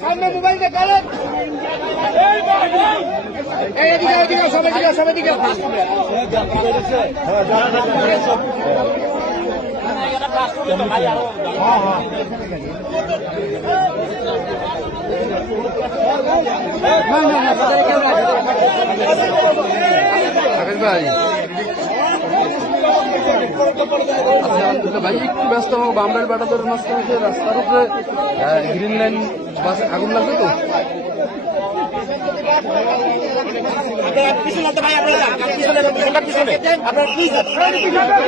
সামনে মোবাইল দেখালেন এই এদিকে এদিকে সবাই দিকে সবাই দিকে ভাই। ভাই, একটু ব্যস্ত হব বামবের বেটাদের মাঝখানে রাস্তার উপরে গ্রিন লাইন বাস আগুন লাগবে তো? আপনারা